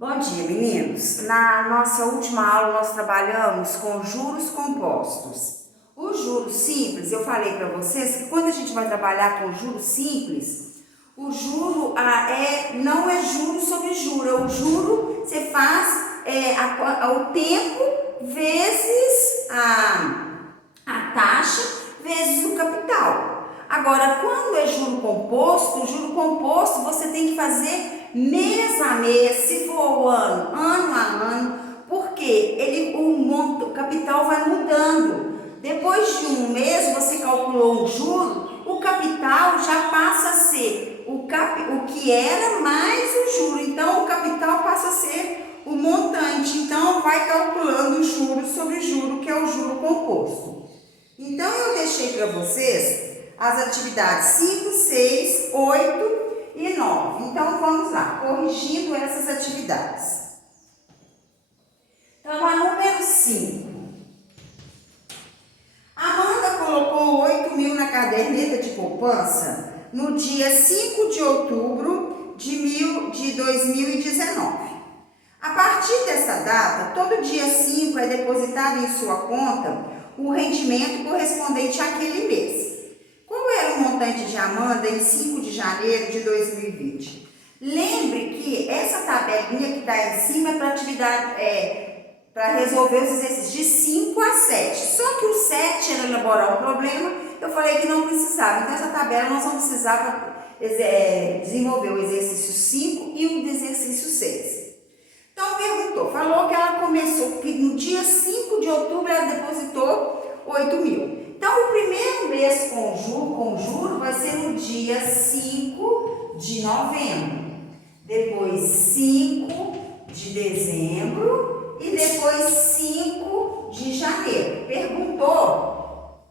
Bom dia, meninos. Na nossa última aula, nós trabalhamos com juros compostos. O juros simples, eu falei para vocês que quando a gente vai trabalhar com juros simples, o juro não é juro sobre juro, é o juro, você faz o tempo vezes a taxa vezes o capital. Agora, quando é juro composto, o juro composto você tem que fazer mês a mês, se for o ano a ano, porque o capital vai mudando. Depois de um mês, você calculou um juro, o capital já passa a ser o que era mais o juro. Então, o capital passa a ser o montante. Então, vai calculando o juro sobre juro, que é o juro composto. Então, eu deixei para vocês as atividades 5, 6, 8 e 9. Então, vamos lá, corrigindo essas atividades. Então, a número 5. Amanda colocou 8.000 na caderneta de poupança no dia 5 de outubro de 2019. A partir dessa data, todo dia 5 é depositado em sua conta o rendimento correspondente àquele mês. Qual era o montante de Amanda em 5 de janeiro de 2020? Lembre que essa tabelinha que está em cima é para atividade, para resolver os exercícios de 5 a 7. Só que o 7 era elaborar um problema, eu falei que não precisava. Então, essa tabela nós vamos precisar para desenvolver o exercício 5 e o exercício 6. Então, falou que ela começou, que no dia 5 de outubro ela depositou 8.000. Então, o primeiro mês com juro vai ser no dia 5 de novembro, depois 5 de dezembro e depois 5 de janeiro. Perguntou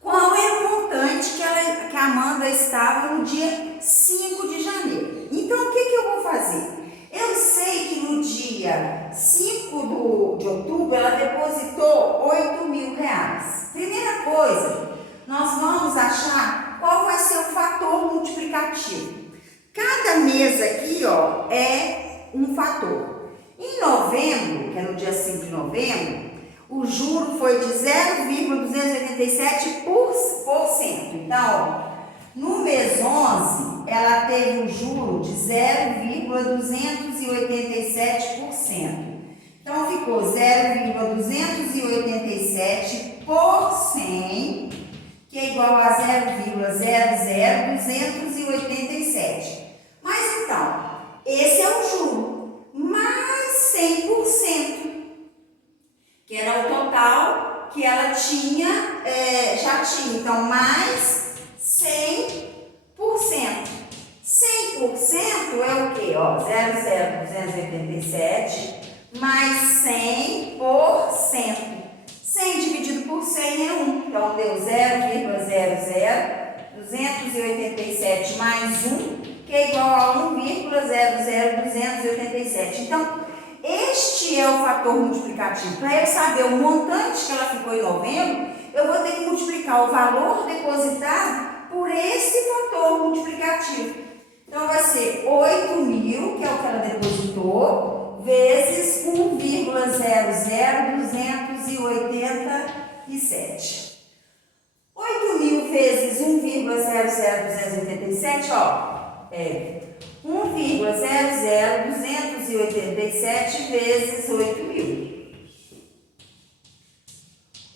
qual era o montante que a Amanda estava no dia 5 de janeiro. Então, o que eu vou fazer? Eu sei que no dia 5 de outubro ela depositou 8.000 reais. Primeira coisa, nós vamos achar qual vai ser o fator multiplicativo. Cada mês aqui, é um fator. Em novembro, que é no dia 5 de novembro, o juro foi de 0,287%. Então, no mês 11, ela teve um juro de 0,287%. Então, ficou 0,287 por 100, que é igual a 0,00287. Mas, então, esse é o juro, mais 100%, que era o total que ela tinha, já tinha. Então, mais 100%. 100% é o quê? 0,0287 mais 100%. 100 dividido por 100 é 1. Então, deu 0,00287 mais 1, que é igual a 1,00287. Então, este é o fator multiplicativo. Para eu saber o montante que ela ficou em novembro, eu vou ter que multiplicar o valor depositado por esse fator multiplicativo. Então, vai ser 8.000, que é o que ela depositou, vezes 1,00287. 8.000 vezes 1,00287, é 1,00287 vezes 8.000.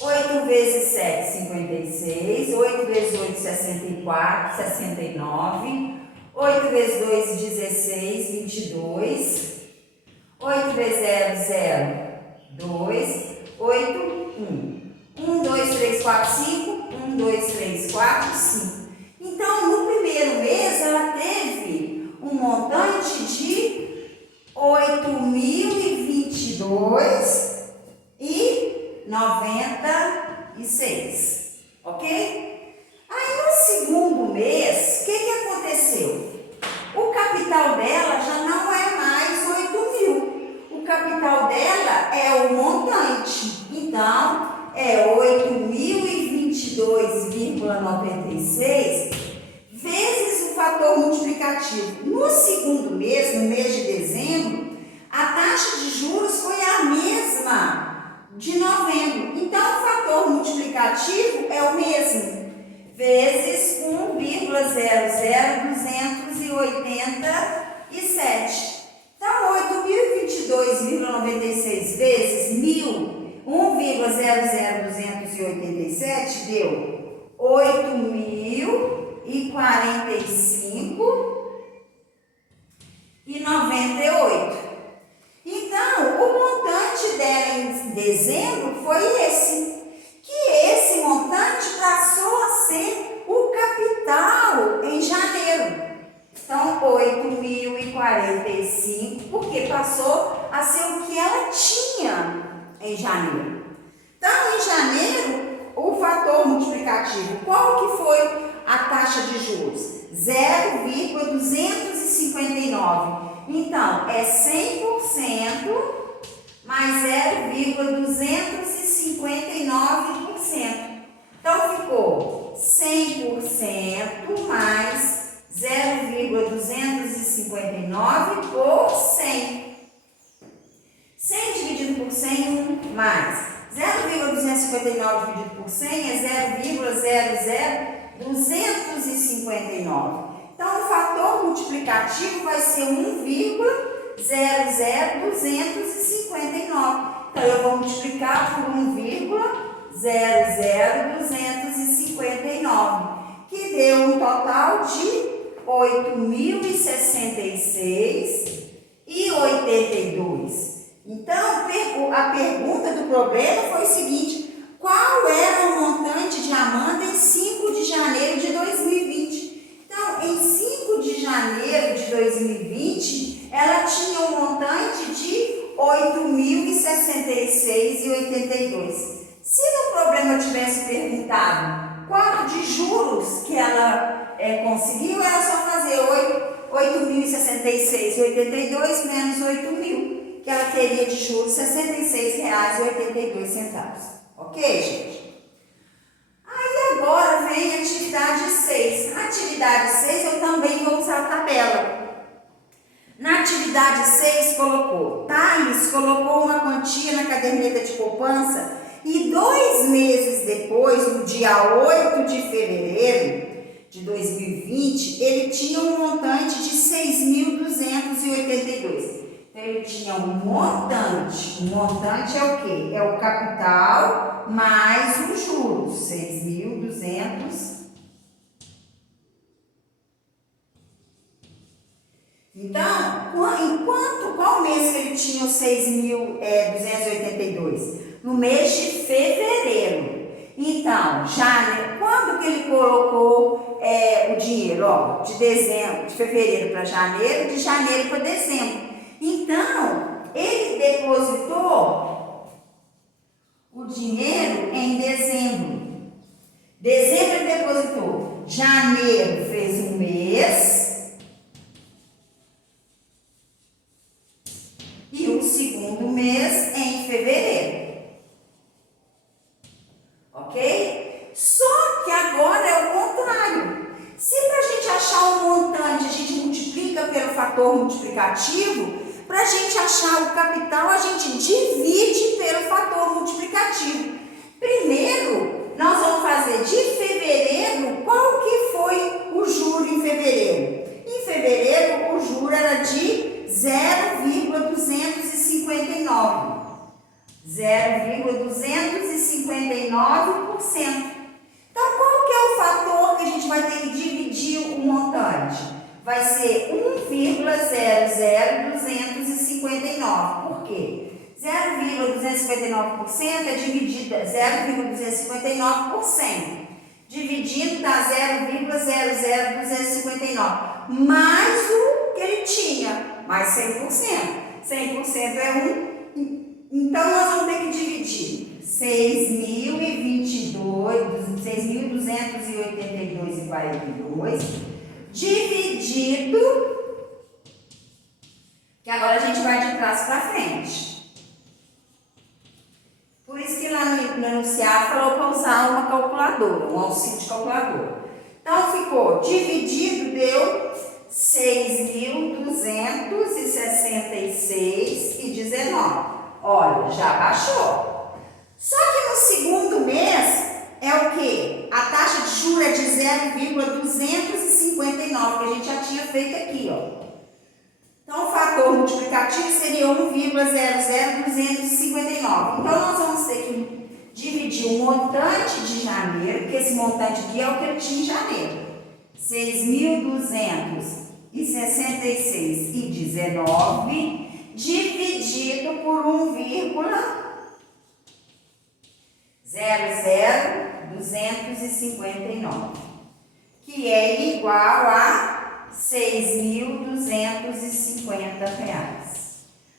8 vezes 7, 56. 8 vezes 8, 64, 69. 8 vezes 2, 16, 22. 8 vezes 0, 2. 8, 1. 1, 2, 3, 4, 5. 1, 2, 3, 4, 5. Então, no primeiro mês, ela teve um montante de 8.022,96, ok? Aí, no segundo mês, o que aconteceu? O capital dela já não é mais 8.000. O capital dela é o montante. Então, é 8.022,96 vezes o fator multiplicativo. No segundo mês, no mês de dezembro, a 0,00287 deu 8.045,98. Então, o montante dela em dezembro foi esse. Que esse montante passou a ser o capital em janeiro. Então, 8.045, porque passou a ser o que ela tinha em janeiro. Então, em janeiro, o fator multiplicativo, qual que foi a taxa de juros? 0,259. Então, é 100% mais 0,259%. Então, ficou 100% mais 0,259 por 100. 100 dividido por 100, 1 mais. 0,259 dividido por 100 é 0,00259. Então, o fator multiplicativo vai ser 1,00259. Então, eu vou multiplicar por 1,00259, que deu um total de 8.066,82. Então, a pergunta do problema foi o seguinte: qual era o montante de Amanda em 5 de janeiro de 2020? Então, em 5 de janeiro de 2020, ela tinha um montante de 8.066,82. Se no problema eu tivesse perguntado quanto de juros que ela conseguiu, era só fazer 8.066,82 menos 8.000. Que ela teria de juros R$ 66,82. Ok, gente? Aí agora vem a atividade 6. Na atividade 6 eu também vou usar a tabela. Na atividade 6 Thales colocou uma quantia na caderneta de poupança e 2 meses depois, no dia 8 de fevereiro de 2020, ele tinha um montante de 6.282. Então, ele tinha um montante. O montante é o quê? É o capital mais os juros. 6.200. Então, qual mês que ele tinha os 6.282? No mês de fevereiro. Então, quando que ele colocou o dinheiro? Ó, de fevereiro para janeiro, de janeiro para dezembro. Então, ele depositou o dinheiro em dezembro. Dezembro ele depositou. Janeiro fez um mês. E o segundo mês em fevereiro. Ok? Só que agora é o contrário. Se para a gente achar um montante, a gente multiplica pelo fator multiplicativo, para a gente achar o capital, a gente divide pelo fator multiplicativo. Primeiro, nós vamos fazer de fevereiro, qual que foi o juro em fevereiro? Em fevereiro, o juro era de 0,259. 0,259%. Então, qual que é o fator que a gente vai ter que dividir o montante? Vai ser 1,00259. Por quê? 0,259% é dividido 0,259 por 100. Dividido dá 0,00259. Mais o que ele tinha, mais 100%. 100% é 1. Então, nós vamos ter que dividir 6.282,42 dividido, que agora a gente vai de trás para frente. Por isso que lá no enunciado falou para usar uma calculadora, um auxílio de calculadora. Então, ficou dividido, deu 6.266,19. Olha, já baixou. Só que no segundo mês é o quê? A taxa de juros é de 0,259, que a gente já tinha feito aqui, ó. Então, o fator multiplicativo seria 1,00259. Então, nós vamos ter que dividir o montante de janeiro, porque esse montante aqui é o que ele tinha em janeiro. 6.266,19 dividido por 1,00259, que é igual a R$6.250.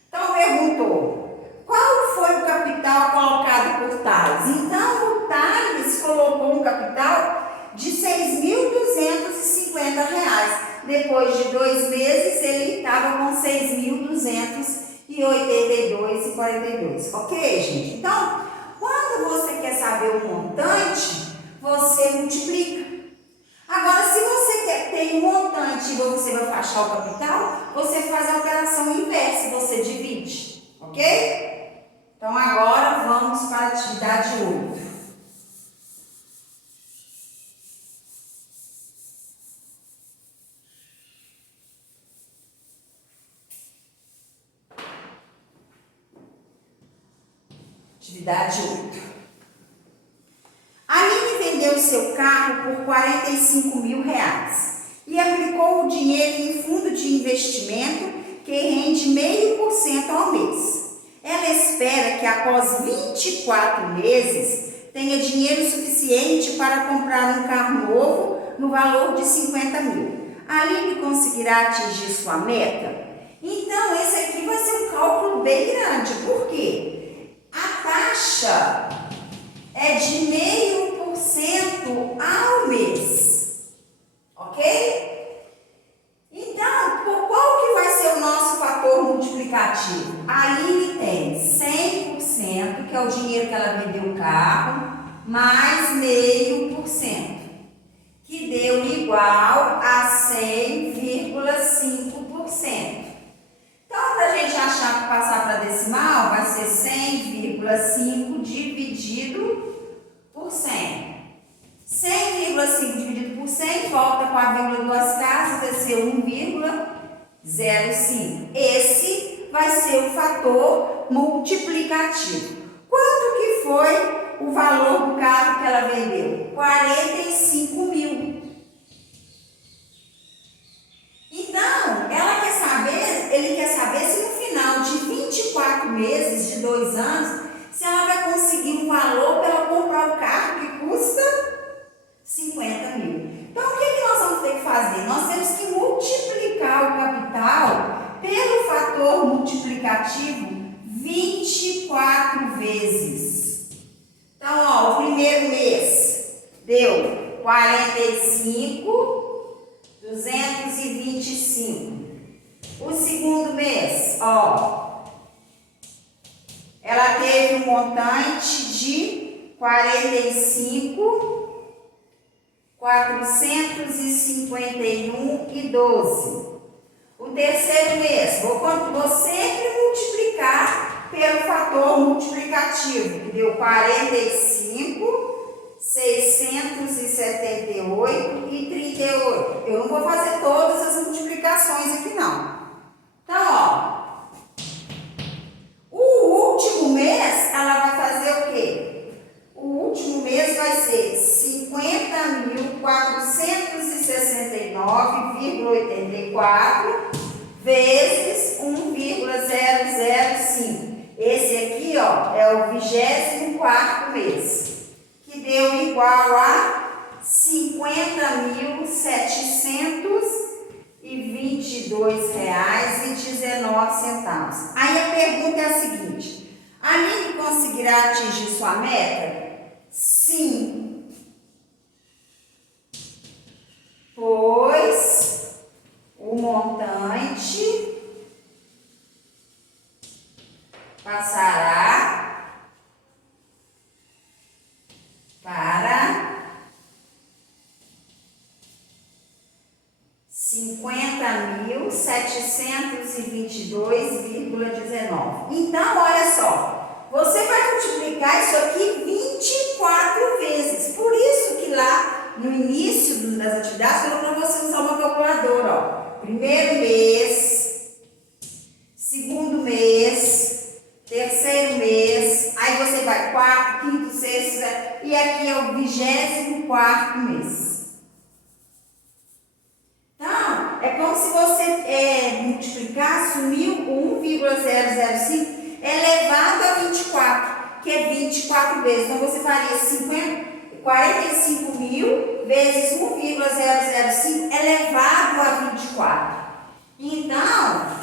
Então, perguntou, qual foi o capital colocado por Thales? Então, o Thales colocou um capital de R$6.250. Depois de 2 meses, ele estava com 6.282,42. Ok, gente? Então, quando você quer saber o montante, você multiplica. Agora, se você tem um montante e você vai achar o capital, você faz a operação inversa, você divide. Ok? Então, agora vamos para a atividade 8. Atividade 8. Aline vendeu seu carro por R$45.000 e aplicou o dinheiro em fundo de investimento que rende 0,5% ao mês. Ela espera que após 24 meses tenha dinheiro suficiente para comprar um carro novo no valor de R$50.000. Aline conseguirá atingir sua meta? Então, esse aqui vai ser um cálculo bem grande. Por quê? A taxa é de 0,5% ao mês, ok? Então, por qual que vai ser o nosso fator multiplicativo? A Aline tem 100%, que é o dinheiro que ela vendeu o carro, mais 0,5%, que deu igual a 100,5%. Então, para a gente achar que passar para decimal, vai ser 100,5 dividido por 100. 100,5 dividido por 100, volta com a vírgula duas casas, vai ser 1,05. Esse vai ser o fator multiplicativo. Quanto que foi o valor do carro que ela vendeu? 45.000. Então, ele quer saber se no final de 24 meses, de 2 anos, se ela vai conseguir um valor para ela comprar o carro que custa 50.000. Então, o que nós vamos ter que fazer? Nós temos que multiplicar o capital pelo fator multiplicativo 24 vezes. Então, ó, o primeiro mês deu 45.225. O segundo mês, ó, ela teve um montante de 45.451,12. O terceiro mês, vou sempre multiplicar pelo fator multiplicativo, que deu 45.678,38. Eu não vou fazer todas as multiplicações aqui, não. Então, ó, o último mês, ela vai fazer o quê? O último mês vai ser 50.469,84 vezes 1,005. Esse aqui, ó, é o 24º mês, que deu igual a R$52,19. Aí a pergunta é a seguinte: a Aline conseguirá atingir sua meta? Sim, pois o montante passará para 50.722,19. Então, olha só, você vai multiplicar isso aqui 24 vezes. Por isso que lá no início das atividades, eu falei para você usar uma calculadora, ó. Primeiro mês, segundo mês, terceiro mês, aí você vai quarto, quinto, sexto, 24º mês. Então, é como se você multiplicasse o 1,005 elevado a 24, que é 24 vezes. Então, você faria 45 mil vezes 1,005 elevado a 24. Então,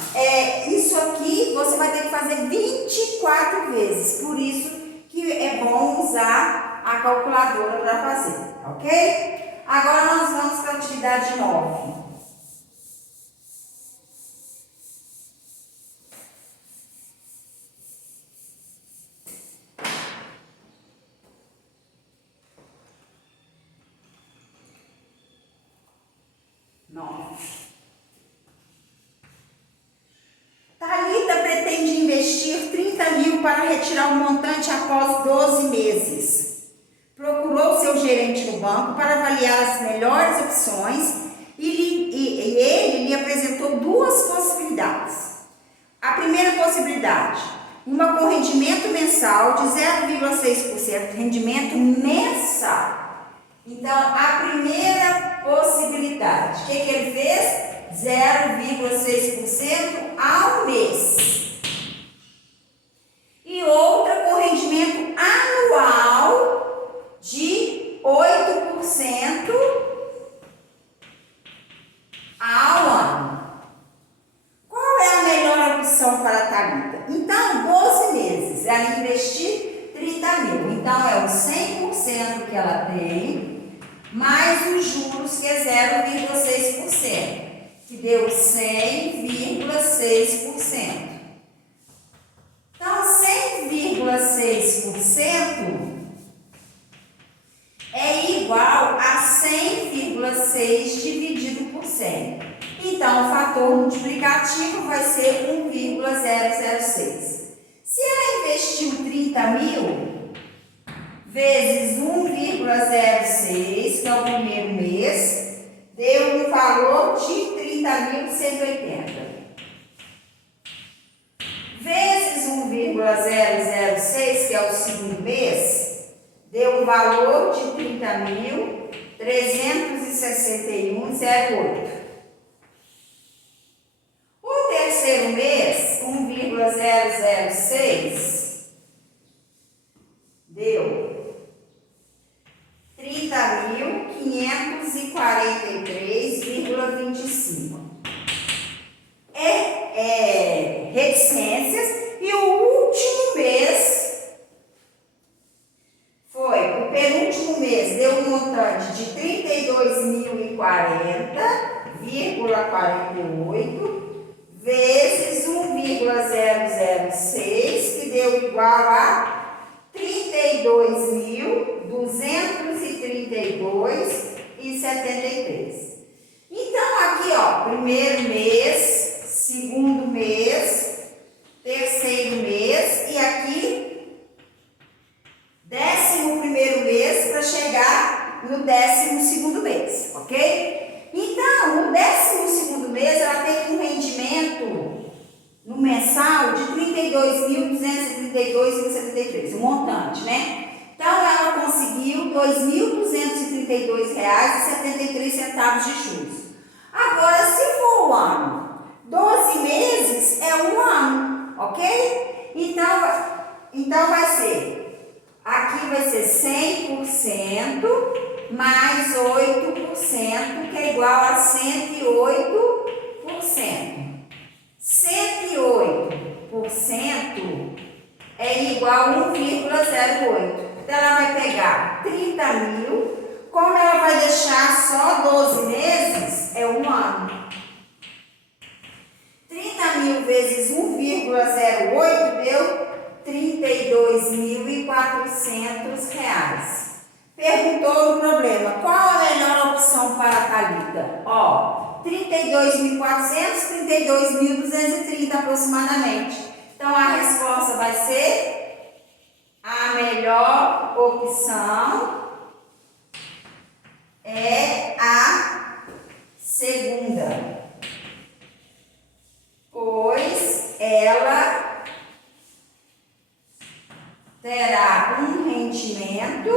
isso aqui você vai ter que fazer 24 vezes. Por isso que é bom usar a calculadora para fazer, ok? Agora nós vamos para a atividade 9. Thalita pretende investir 30 mil para retirar o montante após 12 meses. Procurou seu gerente no banco para avaliar as melhores opções e ele lhe apresentou duas possibilidades. A primeira possibilidade, uma com rendimento mensal de 0,6%, rendimento mensal. Então, a primeira possibilidade, o que ele fez? 0,6% ao mês. E outra com rendimento anual de 8% ao ano. Qual é a melhor opção para a Thalita? Então, 12 meses, ela investir 30 mil. Então, é o 100% que ela tem, mais os juros, que é 0,6%. Que deu 100,6%. Então, 100,6% é igual a 100,6 dividido por 100. Então, o fator multiplicativo vai ser 1,006. Se ela investiu 30 mil vezes 1,06, que é o primeiro mês, deu um valor de 30.180. Vezes 1,006, que é o segundo mês, deu um valor de 30.361,08. O terceiro mês, 1,006, deu 30.543,25. Reticências. E o último mês foi, o penúltimo mês deu um montante de 32.040,48 vezes 1,006, que deu igual a 32.232,73. Então, aqui, ó, primeiro mês, segundo mês, terceiro mês e aqui 11º mês para chegar no 12º mês, ok? Então, no 12º mês, ela teve um rendimento no mensal de 32.232,73, um montante, né? Então, ela conseguiu R$ 2.232,73 de juros. Agora, se for o ano, 12 meses é um ano, ok? Então vai ser, aqui vai ser 100% mais 8%, que é igual a 108%. 108% é igual a 1,08. Então, ela vai pegar 30 mil, como ela vai deixar só 12 meses, é um ano. 30 mil vezes 1,08 deu R$ 32.400. Perguntou no problema, qual a melhor opção para a Thalita? Ó, 32.400, 32.230 aproximadamente. Então, a resposta vai ser a melhor opção é a segunda, pois ela terá um rendimento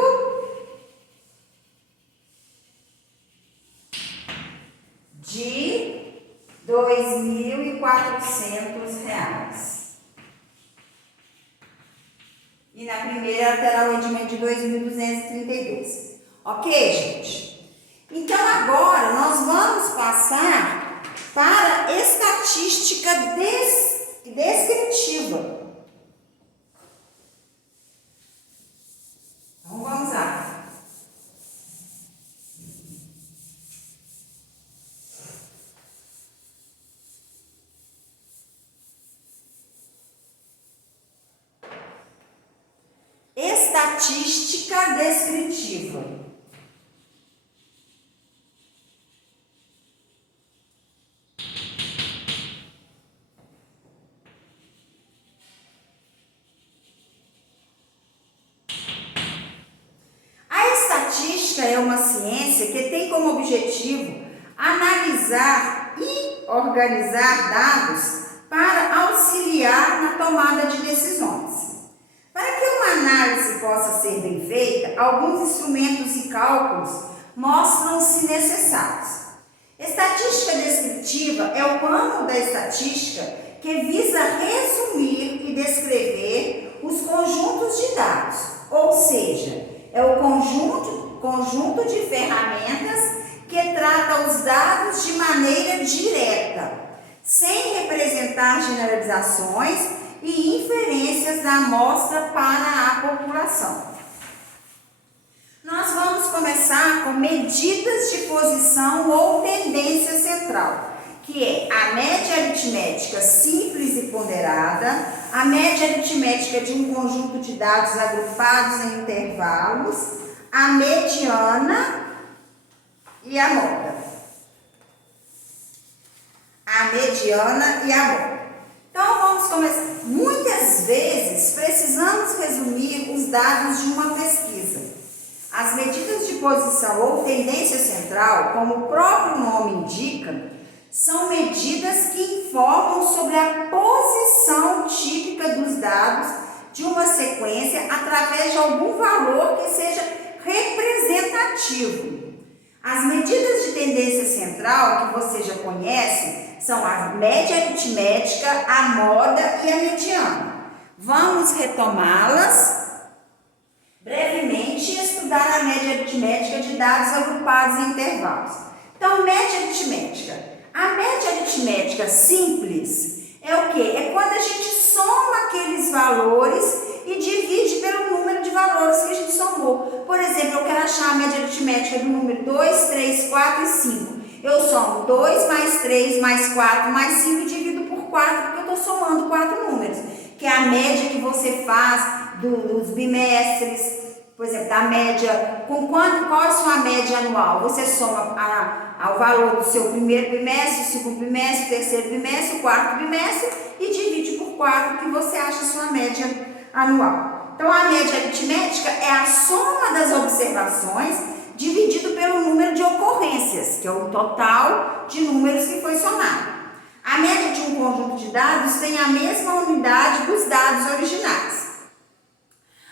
E na primeira ela terá o rendimento de 2.232. Ok, gente? Então, agora nós vamos passar para a estatística descritiva. Então, vamos lá. Estatística descritiva. A estatística é uma ciência que tem como objetivo analisar e organizar dados para auxiliar na tomada de decisões. Para que uma análise possa ser bem feita, alguns instrumentos e cálculos mostram-se necessários. Estatística descritiva é o ramo da estatística que visa resumir e descrever os conjuntos de dados, ou seja, é o conjunto de ferramentas que trata os dados de maneira direta, sem representar generalizações e inferências da amostra para a população. Nós vamos começar com medidas de posição ou tendência central, que é a média aritmética simples e ponderada, a média aritmética de um conjunto de dados agrupados em intervalos, a mediana e a moda. A mediana e a moda. Então, vamos começar. Muitas vezes, precisamos resumir os dados de uma pesquisa. As medidas de posição ou tendência central, como o próprio nome indica, são medidas que informam sobre a posição típica dos dados de uma sequência através de algum valor que seja representativo. As medidas de tendência central, que você já conhece, são a média aritmética, a moda e a mediana. Vamos retomá-las brevemente e estudar a média aritmética de dados agrupados em intervalos. Então, média aritmética. A média aritmética simples é o quê? É quando a gente soma aqueles valores e divide pelo número de valores que a gente somou. Por exemplo, eu quero achar a média aritmética do número 2, 3, 4 e 5. Eu somo 2 mais 3 mais 4 mais 5 e divido por 4, porque eu estou somando 4 números, que é a média que você faz dos bimestres, por exemplo, da média, qual é a sua média anual? Você soma ao valor do seu primeiro bimestre, o segundo bimestre, o terceiro bimestre, o quarto bimestre e divide por 4, que você acha a sua média anual. Então, a média aritmética é a soma das observações dividido pelo número de ocorrências, que é o total de números que foi somado. A média de um conjunto de dados tem a mesma unidade dos dados originais.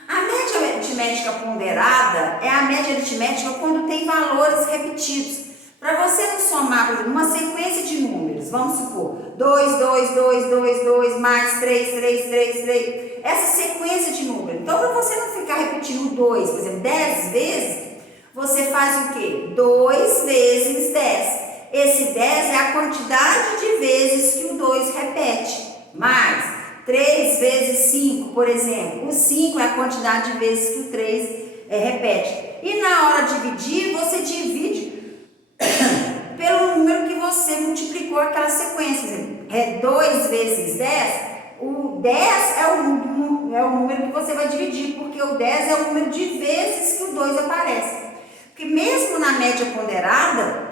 A média aritmética ponderada é a média aritmética quando tem valores repetidos. Para você não somar, por exemplo, uma sequência de números, vamos supor, 2, 2, 2, 2, 2, mais 3, 3, 3, 3, essa sequência de números. Então, para você não ficar repetindo 2, por exemplo, 10 vezes, você faz o quê? 2 vezes 10. Esse 10 é a quantidade de vezes que o 2 repete, mais 3 vezes 5, por exemplo. O 5 é a quantidade de vezes que o 3 repete. E na hora de dividir, você divide pelo número que você multiplicou aquela sequência. É 2 vezes 10, o 10 é o número que você vai dividir, porque o 10 é o número de vezes que o 2 aparece. Porque mesmo na média ponderada,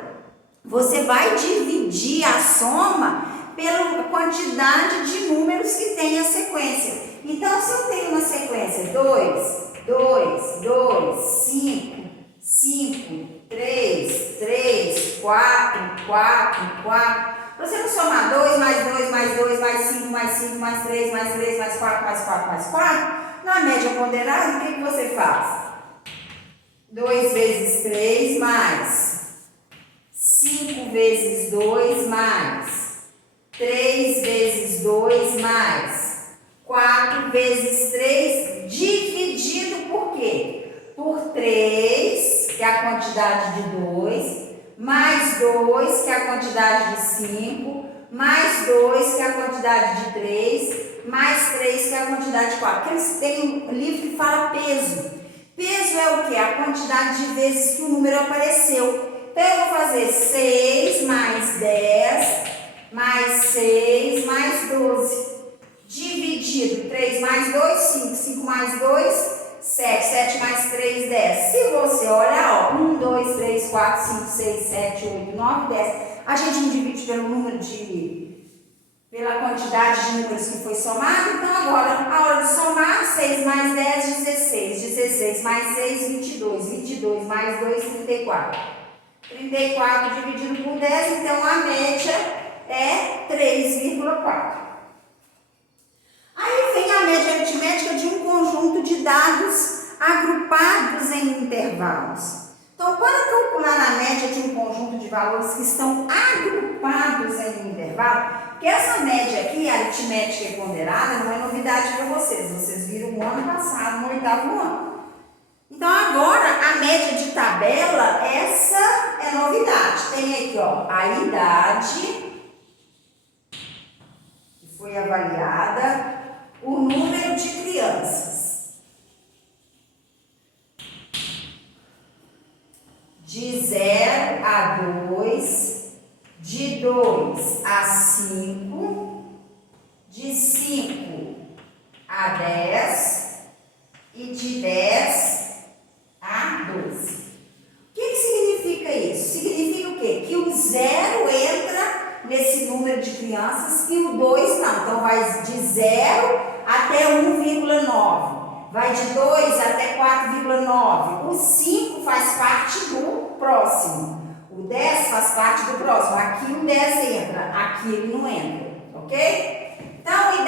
você vai dividir a soma pela quantidade de números que tem a sequência. Então, se eu tenho uma sequência 2, 2, 2, 5, 5, 3, 3, 4, 4, 4. Você não somar 2 mais 2 mais 2 mais 5 mais 5 mais 3 mais 3 mais 4 mais 4 mais 4, na média ponderada, o que você faz? 2 vezes 3 mais 5 vezes 2 mais 3 vezes 2 mais 4 vezes 3 dividido dividido por quê? Por 3, que é a quantidade de 2, mais 2, que é a quantidade de 5, mais 2, que é a quantidade de 3, mais 3, que é a quantidade de 4. Porque eles têm um livro que fala peso. Peso é o quê? A quantidade de vezes que o número apareceu. Então, eu vou fazer 6 mais 10, mais 6, mais 12. Dividido, 3 mais 2, 5, 5 mais 2, 7, 7 mais 3, 10. Se você olhar, ó, 1, 2, 3, 4, 5, 6, 7, 8, 9, 10. A gente não divide pelo número pela quantidade de números que foi somado. Então, agora, a hora de somar, 6 mais 10, 16. 16 mais 6, 22. 22 mais 2, 34. 34 dividido por 10, então a média é 3,4. Aí vem a média aritmética de um conjunto de dados agrupados em intervalos. Então, para calcular a média de um conjunto de valores que estão agrupados em intervalo, porque essa média aqui, aritmética e ponderada, não é novidade para vocês. Vocês viram no ano passado, no 8º ano. Então, agora, a média de tabela, essa é novidade. Tem aqui, ó, a idade, que foi avaliada, o número de crianças. De 0 a 2, de 2 a 5, de 5 a 10 e de 10 a 12. O que significa isso? Significa o quê? Que o 0 entra nesse número de crianças e o 2 não. Então, vai de 0 até 1,9. Vai de 2 até 4,9. O 5 faz parte do próximo. O 10 faz parte do próximo. Aqui o 10 entra, aqui ele não entra. Ok? Então,